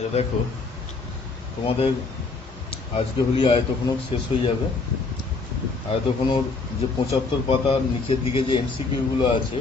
আচ্ছা দেখো, তোমাদের আজকে হলি আয়তঘনক শেষ হয়ে যাবে। আয়তঘনক যে 75 পাতার নিচের দিকে যে এমসিকিউগুলো আছে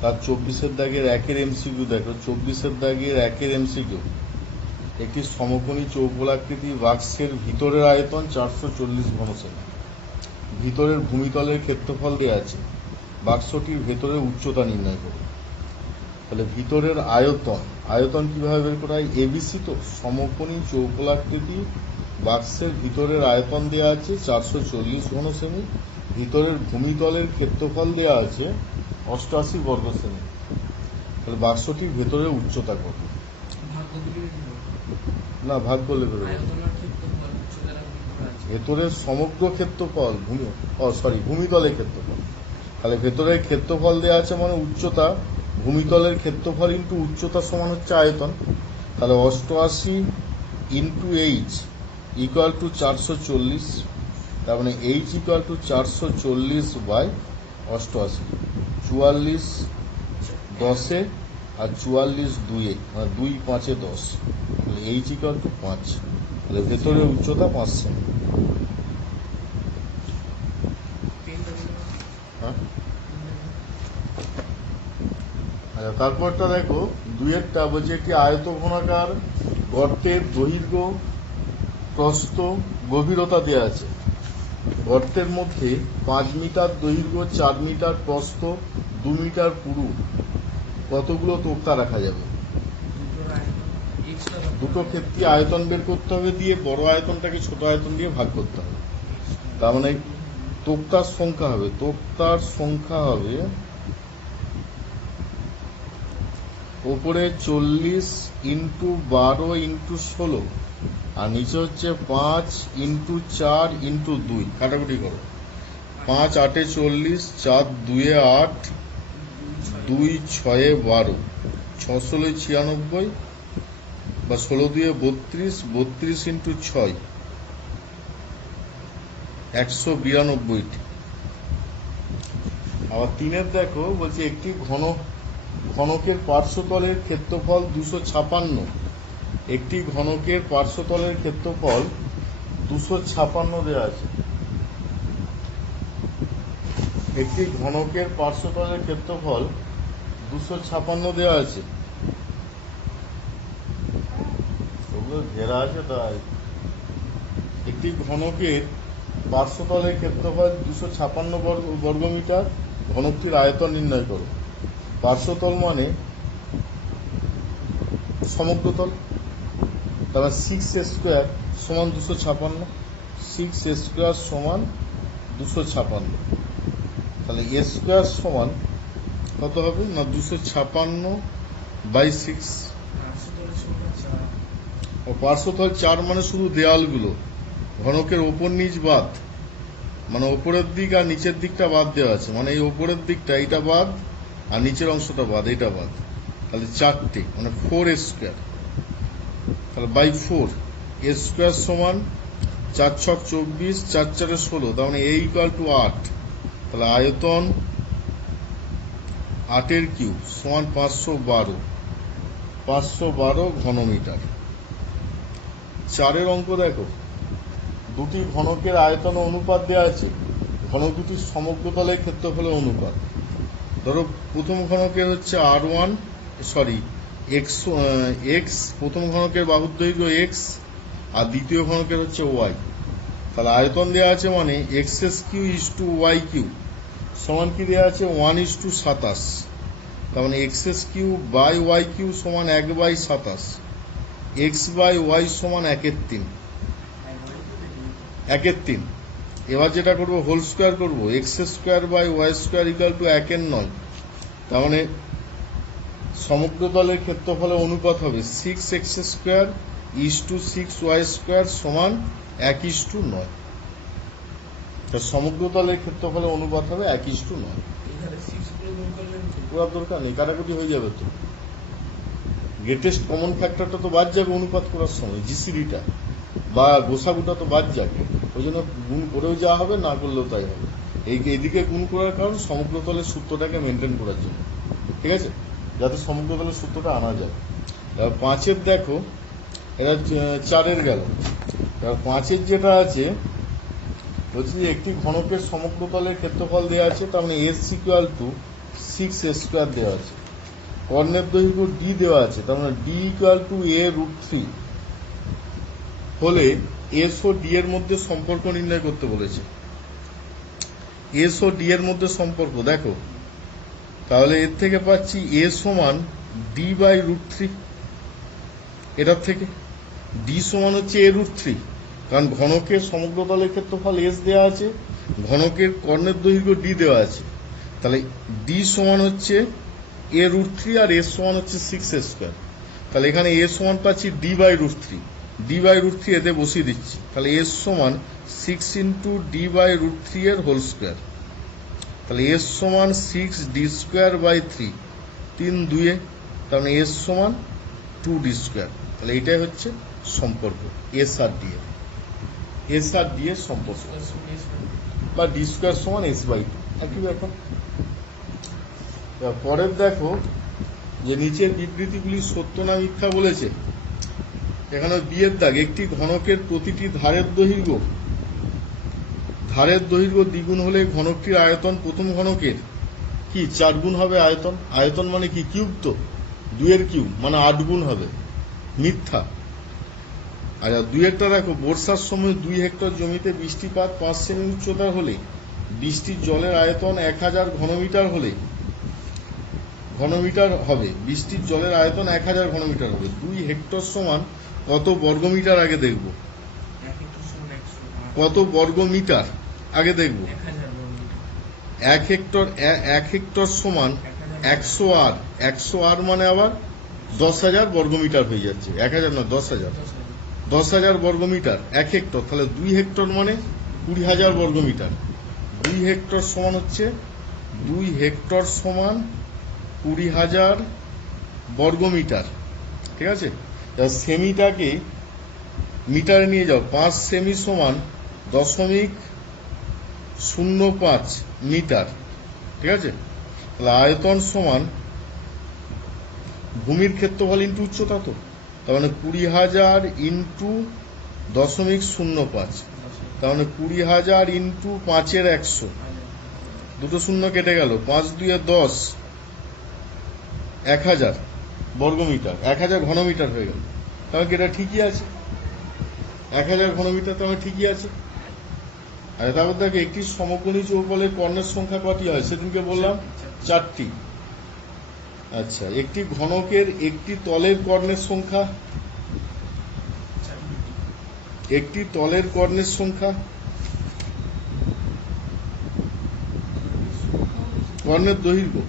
তার 24-এর দাগের 1-এর এমসিকিউ দেখো। 24-এর দাগের 1-এর এমসিকিউ, একটি সমকোণী চৌগোলাকৃতি বাক্সের ভিতরের আয়তন 440 ঘনসেমি। ভিতরের ভূমিতলের ক্ষেত্রফল দেওয়া আছে, বাক্সটির ভেতরের উচ্চতা নির্ণয় করো। তাহলে ভিতরের আয়তন কিভাবে বের করা হয়? এবিসি তো সমকোণী চৌকোলাকৃতি বাক্সের ভিতরের আয়তন দেওয়া আছে 440 ঘনসেমি। ভিতরের ভূমিতলের ক্ষেত্রফল দেওয়া আছে 88 বর্গ সেমি। তাহলে বাক্সটির ভেতরের উচ্চতা কত? না, ভাগ করলে বেরোবে। ভেতরের সমগ্র ক্ষেত্রফল ভূমিতলের ক্ষেত্রফল। তাহলে ভেতরের ক্ষেত্রফল দেওয়া আছে মানে উচ্চতা, ভূমিতলের ক্ষেত্রফল ইন্টু উচ্চতা সমান হচ্ছে আয়তন। তাহলে 88 ইন্টু এইচ ইকুয়াল টু 440। তার মানে এইচ ইকুয়াল টু 440 বাই 88। 44 10-এ আর 44 2-এ, মানে 2 5-এ 10। তাহলে এইচ ইকুয়াল টু 5। তাহলে ভেতরের উচ্চতা 5 সেমি। আচ্ছা, তারপরটা দেখো, 2-এরটা বলছে একটি আয়তঘনাকার গর্তের দৈর্ঘ্য, প্রস্থ, গভীরতা দেওয়া আছে। গর্তের মধ্যে 5 মিটার দৈর্ঘ্য, 4 মিটার প্রস্থ, 2 মিটার পুরু কতগুলো তক্তা রাখা যাবে? দুটো ক্ষেত্রে আয়তন বের করতে হবে, দিয়ে বড় আয়তনটাকে ছোট আয়তন দিয়ে ভাগ করতে হবে। তার মানে তক্তার সংখ্যা হবে ওপরে 40 ইন্টু 12 ইন্টু 16, আর নিচে হচ্ছে 5 ইন্টু 4 ইন্টু 2। কাটাকুটি করো। 5 8-এ 40, 4 2-এ 8, 2 6-এ 12, 6 16-এ 96 বা 16 2-এ 32, 32 ইন্টু 6 192টি। আবার 3-এর দেখো, বলছে একটি ঘনকের পার্শ্বতলের ক্ষেত্রফল 256। একটি ঘনকের পার্শ্বতলের ক্ষেত্রফল 256 দেওয়া আছে। একটি ঘনকের পার্শ্বতলের ক্ষেত্রফল 256 দেওয়া আছে। ওগুলো ঘেরা আছে তাই। একটি ঘনকের পার্শ্বতলের ক্ষেত্রফল 256 বর্গমিটার। ঘনকটির আয়তন নির্ণয় করো। পার্শ্বতল মানে সমগ্রতল। তারপর 6a স্কোয়ার সমান 256। 6a স্কোয়ার সমান 256। তাহলে এ স্কোয়ার সমান কত হবে না? 256 বাই 6। পার্শ্বতল 4 মানে শুধু দেয়ালগুলো, ঘনকের ওপর নিচ বাদ, মানে ওপরের দিক আর নিচের দিকটা বাদ দেওয়া আছে। মানে এই ওপরের দিকটা এটা বাদ, আর নিচের অংশটা বাদ, এটা বাদ। তাহলে 4টে, মানে 4a স্কোয়ার। তাহলে বাই 4। এ স্কোয়ার সমান 4 6 24, 4 4-এ 16। তার মানে এ ইকুয়াল টু 8। তাহলে আয়তন 8-এর কিউব সমান 512 ঘনমিটার। 4-এর অঙ্ক দেখো, দুটি ঘনকের আয়তন অনুপাত দেওয়া আছে। ঘনক দুটির সমগ্রতলের ক্ষেত্রফলের অনুপাত। ধরো প্রথম ঘনকের হচ্ছে এক্স, প্রথম ঘনকের বাহুর দৈর্ঘ্য এক্স, আর দ্বিতীয় ঘনকের হচ্ছে ওয়াই। তাহলে আয়তন দেওয়া আছে মানে x q is to y q সমান কি দেওয়া আছে? 1:27। তার মানে x q by y q সমান 1/27। এক্স বাই ওয়াই সমান 1/3। এবার যেটা করবো, হোল স্কোয়ার করবো। X square by y square equal to 1/9। তার মানে সমগ্রতলের ক্ষেত্রফলের অনুপাত হবে 6x square is to 6y square সমান 1:9। সমগ্রতলের ক্ষেত্রফলের অনুপাত হবে 1:9। পুরো দরকার নেই, কাটাকুটি হয়ে যাবে তো। গ্রেটেস্ট কমন ফ্যাক্টরটা তো বাদ যাবে অনুপাত করার সময়, জিসিডিটা বা গোসাগুটা তো বাদ যাবে। ওই জন্য গুণ করেও যাওয়া হবে, না করলেও তাই হবে। এইদিকে গুণ করার কারণ সমগ্রতলের সূত্রটাকে মেনটেন করার জন্য, ঠিক আছে, যাতে সমগ্রতলের সূত্রটা আনা যায়। এবার 5-এর দেখো, এটা 4-এর গেল। আর 5-এর যেটা আছে বলছি যে একটি ঘনকের সমগ্র তলের ক্ষেত্রফল দেওয়া আছে, তার মানে s ইকুয়াল টু 6a² দেওয়া আছে। কর্ণের দৈর্ঘ্য d দেওয়া আছে, তার মানে d ইকুয়াল টু a√3 হলে s ও d এর মধ্যে সম্পর্ক নির্ণয় করতে বলেছে। s ও d এর মধ্যে সম্পর্ক দেখো, তাহলে এর থেকে পাচ্ছি a সমান d/√3। এটার থেকে d সমান হচ্ছে a√3, কারণ ঘনকের সমগ্র তলের ক্ষেত্রফল s দেওয়া আছে, ঘনকের কর্ণের দৈর্ঘ্য d দেওয়া আছে, তাহলে d সমান হচ্ছে a√3 আর s সমান হচ্ছে 6a²। তাহলে এখানে a সমান পাচ্ছি d/√3, d/√3 এতে বসিয়ে দিচ্ছি, তাহলে s সমান 6 ইন্টু d/√3 এর হোল স্কোয়ার। তাহলে s সমান 6d²/3, 3×2, তার মানে s সমান 2d²। তাহলে এটাই হচ্ছে সম্পর্ক s আর d এর, s আর d এর সম্পর্ক, বা d² সমান s/2, একই ব্যাপার। পরের দেখো যে নিচের বিবৃতিগুলি সত্য না মিথ্যা বলেছে। এখানে বিয়ের দাগ, একটি ঘনকের প্রতিটি ধারের দৈর্ঘ্য দ্বিগুণ হলে ঘনকটির আয়তন প্রথম ঘনকের কি 4 গুণ হবে আয়তন। আয়তন মানে কি কিউব, তো 2-এর কিউব মানে 8 গুণ হবে, মিথ্যা। আর 2-এরটা দেখো, বর্ষার সময় 2 হেক্টর জমিতে বৃষ্টিপাত 5 সেমি উচ্চতার হলে বৃষ্টির জলের আয়তন 1000 ঘনমিটার হবে। বৃষ্টির জলের আয়তন 1000 ঘনমিটার হবে। 2 হেক্টর সমান কত বর্গমিটার আগে দেখব, কত বর্গমিটার আগে দেখব। 1 হেক্টর সমান 100 আর মানে আবার 10,000 বর্গমিটার হয়ে যাচ্ছে, 1000 নয় 10,000 বর্গমিটার 1 হেক্টর। তাহলে 2 হেক্টর মানে 20,000 বর্গমিটার। 2 হেক্টর সমান হচ্ছে 20,000 বর্গমিটার, ঠিক আছে। সেমিটাকে মিটারে নিয়ে যাও, 5 সেমি সমান 0.05 মিটার, ঠিক আছে। তাহলে আয়তন সমান ভূমির ক্ষেত্রফল ইন্টু উচ্চতা, তো তার মানে 20,000 ইন্টু 0.05, তার মানে 20,000 ইন্টু 5-এর 100, দুটো শূন্য কেটে গেল, 5×2 = 10, 1000 বর্গমিটার, 1000 ঘনমিটার হয়ে গেল। তাহলে এটা ঠিকই আছে, 1000 ঘনমিটার, তাহলে ঠিকই আছে। আর তারপর দেখো, একটি সমকোণী চৌপলের কর্ণের সংখ্যা কটি হয়, সেদিনকে বললাম 4টি। আচ্ছা, একটি ঘনকের একটি তলের কর্ণের সংখ্যা, একটি তলের কর্ণের সংখ্যা, কর্ণের দৈর্ঘ্য।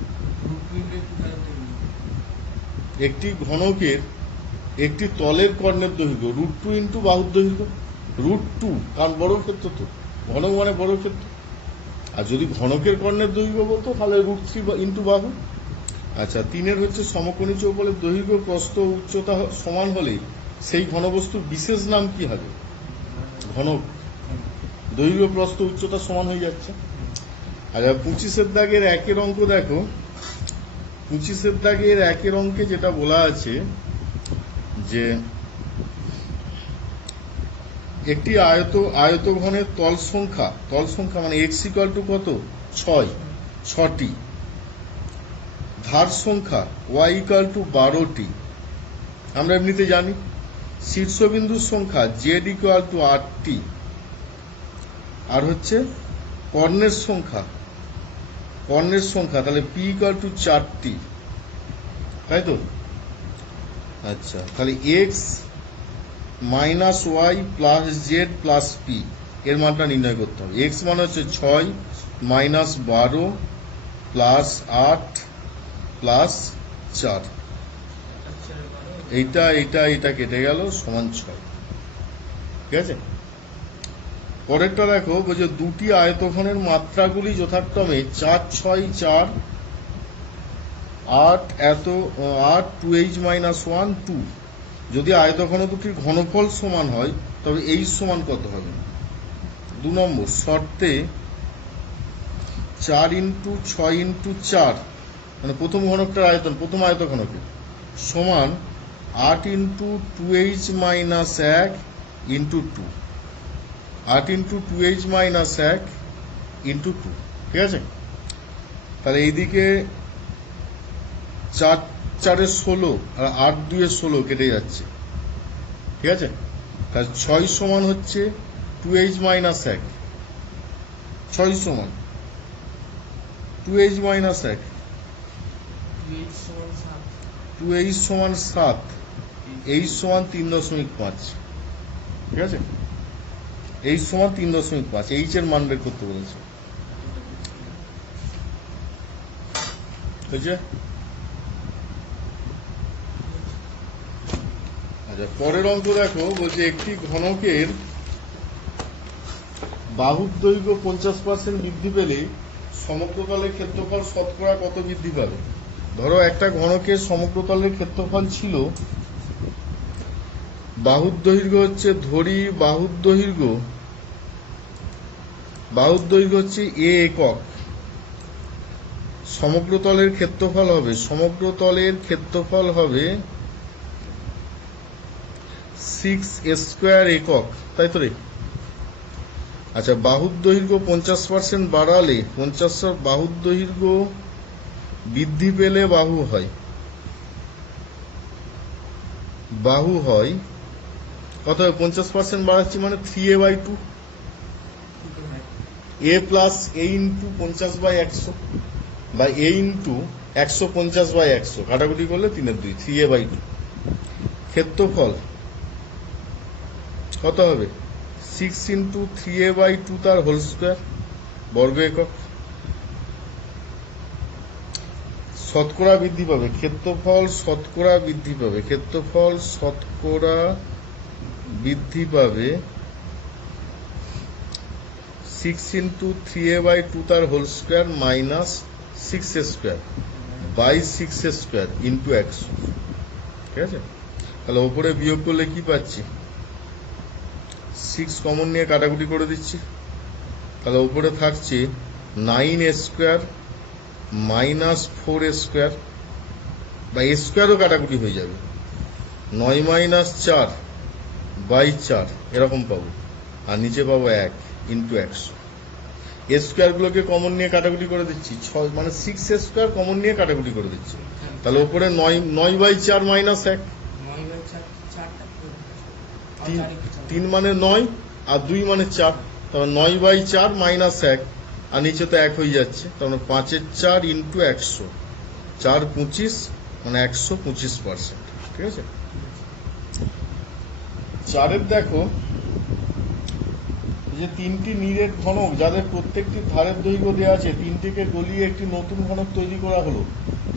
একটি ঘনকের একটি তলের কর্ণের দৈর্ঘ্য √2 ইন্টু বাহুর দৈর্ঘ্য। √2, কারণ বড় ক্ষেত্র, তো ঘনক মানে বড় ক্ষেত্র। আর যদি ঘনকের কর্ণের দৈর্ঘ্য বলতো তাহলে √3 ইন্টু বাহু। আচ্ছা, 3-এর হচ্ছে সমকোণী চৌপলের দৈর্ঘ্য প্রস্থ উচ্চতা সমান হলে সেই ঘনবস্তুর বিশেষ নাম কি হবে? ঘনক। দৈর্ঘ্য প্রস্থ উচ্চতা সমান হয়ে যাচ্ছে। আর 25-এর দাগের 1-এর অঙ্ক দেখো, 25-এর দাগের 1-এর অঙ্কে যেটা বলা আছে যে একটি আয়তঘনের তল সংখ্যা মানে x ইকুয়াল টু কত, 6টি। ধার সংখ্যা y ইকুয়াল টু 12টি, আমরা এমনিতে জানি। শীর্ষবিন্দুর সংখ্যা z ইকুয়াল টু 8টি। আর হচ্ছে কর্ণের সংখ্যা তাহলে p ইকুয়াল টু 4টি, তাই তো। আচ্ছা, তাহলে x minus y plus z plus p এর মানটা নির্ণয় করতে হবে। x মানে হচ্ছে 6 মাইনাস 12 প্লাস 8 প্লাস 4, এইটা কেটে গেল, সমান 6, ঠিক আছে। পরেরটা দেখো, বলছে দুটি আয়তঘনের মাত্রাগুলি যথাক্রমে 4, 6, 4, 8 2h-1 2। যদি আয়তঘন দুটির ঘনফল সমান হয় তবে h সমান কত হবে? 2 নম্বর শর্তে 4 ইন্টু 6 ইন্টু 4 মানে প্রথম ঘনকটার আয়তন, প্রথম আয়তঘনকের সমান 8 into 2h minus 1 into 2, 8 into 2h minus 1 into 2, ঠিক আছে? তাহলে এইদিকে 4 4 16 আর 8 2 16 কেটে যাচ্ছে, ঠিক আছে? তাহলে 6 সমান হচ্ছে 2h মাইনাস 1, 6 সমান 2h মাইনাস 1, 2h সমান 7, h সমান 3.5, ঠিক আছে? h সমান 3.5, h এর মান বের করতে বলেছে, বুঝছে? আচ্ছা, পরের অঙ্ক দেখো, বলছে একটি ঘনকের বাহুর দৈর্ঘ্য 50% বৃদ্ধি পেলে সমগ্রতলের ক্ষেত্রফল শতকরা কত বৃদ্ধি পাবে? ধরো একটা ঘনকের সমগ্রতলের ক্ষেত্রফল ছিল, বাহুর দৈর্ঘ্য হচ্ছে, ধরি বাহুর দৈর্ঘ্য হচ্ছে a একক, সমগ্রতলের ক্ষেত্রফল হবে 6 স্কয়ার একক, তাই তো রে? আচ্ছা, বাহুর দৈর্ঘ্য 50% বাড়ালে, বাহুর দৈর্ঘ্য বৃদ্ধি পেলে বাহু হয় কত? 50% বাড়াচ্ছি মানে 3a/2, a plus a into 50/100 বা a ইন্টু 150/100, কাটাকুটি করলে 3/2, 3a/2। ক্ষেত্রফল কত হবে? 6 ইন্টু 3a/2 তার হোল স্কয়ার, বর্গ একক। শতকরা বৃদ্ধি পাবে, ক্ষেত্রফল শতকরা বৃদ্ধি পাবে 6 ইন্টু 3a/2 তার whole square minus 6 square by 6 square into 100, ঠিক আছে? তাহলে ওপরে বিয়োগ করলে কি পাচ্ছি? 6 কমন নিয়ে কাটাকুটি করে দিচ্ছি, তাহলে উপরে থাকছে 9 স্কয়ার মাইনাস 4 স্কয়ার, বা স্কয়ারও কাটাকুটি হয়ে যাবে, 9 মাইনাস 4 বাই 4 এরকম পাবো, আর নিচে পাবো 1 ইন্টু 100। স্কয়ার গুলোকে কমন নিয়ে কাটাকুটি করে দিচ্ছি, 6 মানে 6 স্কয়ার কমন নিয়ে কাটাকুটি করে দিচ্ছি, তাহলে উপরে 9/4 মাইনাস 1, 3 মানে 9 আর 2 মানে 4, তাহলে 9/4 মাইনাস 1, আর নিচে তো 1 হয়ে যাচ্ছে, তাহলে 5-এর 4 ইন্টু 100, 4 25 মানে 125%, ঠিক আছে? 4-এর দেখো যে 3টি নিরেট ঘনক যাদের প্রত্যেকটি ধারের দৈর্ঘ্য দেওয়া আছে, 3টিকে গলিয়ে একটি নতুন ঘনক তৈরি করা হলো,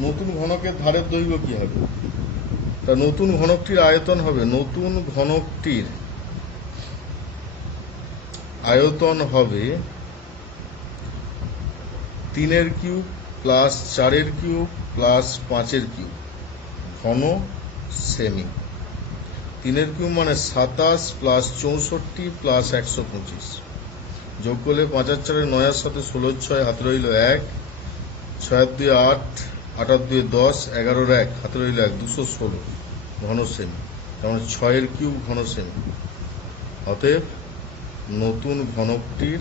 নতুন ঘনকের ধারের দৈর্ঘ্য কি হবে? তা নতুন ঘনকটির আয়তন হবে, 3-এর কিউব প্লাস 4-এর কিউব প্লাস 5-এর কিউব, ঘন সেমি। 3-এর কিউব মানে 27 প্লাস 64 প্লাস 125, যোগ করলে 5 আর 4 9 সাথে 16 6 হাতে রইল 1, 6 2 8, 8 2 10, 11 1 হাতে রইল 1, 216 ঘন সেমি। তার 6-এর কিউব ঘন সেমি। অতএব নতুন ঘনকটির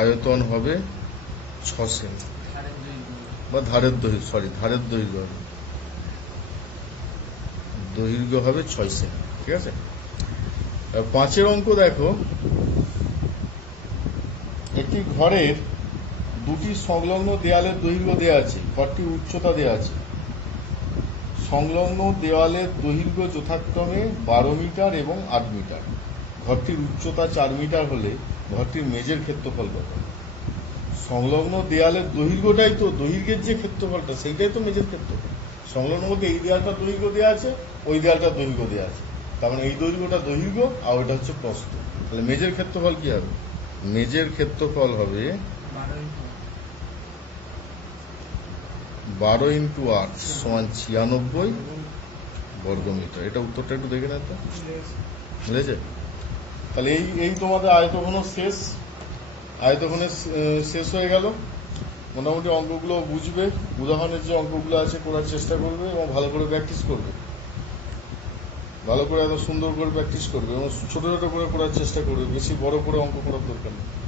আয়তন হবে 6 সেমি, বা ধারের দৈর্ঘ্য হবে 6 সেমি, ঠিক আছে? 5-এর অঙ্ক দেখো, একটি ঘরের দুটি সংলগ্ন দেয়ালের দৈর্ঘ্য দেওয়া আছে, ঘরটির উচ্চতা দেওয়া আছে। সংলগ্ন দেওয়ালের দৈর্ঘ্য যথাক্রমে 12 মিটার এবং 8 মিটার। ঘরটির উচ্চতা 4 মিটার হলে ঘরটির মেঝের ক্ষেত্রফল কত? সংলগ্ন দেয়ালের দৈর্ঘ্যটাই তো, দৈর্ঘ্যের যে ক্ষেত্রফলটা সেইটাই তো মেঝের ক্ষেত্রফল। সংলগ্ন বলতে এই দেয়ালটা দৈর্ঘ্য দেওয়া আছে, ওই দেয়ালটা দৈর্ঘ্য দেওয়া আছে, তার মানে এই দৈর্ঘ্যটা দৈর্ঘ্য আর ওইটা হচ্ছে প্রস্থ। তাহলে মেঝের ক্ষেত্রফল কি হবে? মেঝের ক্ষেত্রফল হবে 12 ইন্টু 8 সমান 96 বর্গমিটার। এটা উত্তরটা একটু দেখে নেন তো, বুঝেছে? তাহলে এই তোমাদের আয়তঘন শেষ হয়ে গেল। মোটামুটি অঙ্কগুলো বুঝবে, উদাহরণের যে অঙ্কগুলো আছে করার চেষ্টা করবে এবং ভালো করে প্র্যাকটিস করবে, ভালো করে এত সুন্দর করে প্র্যাকটিস করবে এবং ছোটো ছোটো করে করার চেষ্টা করবে, বেশি বড় করে অঙ্ক করার দরকার নেই।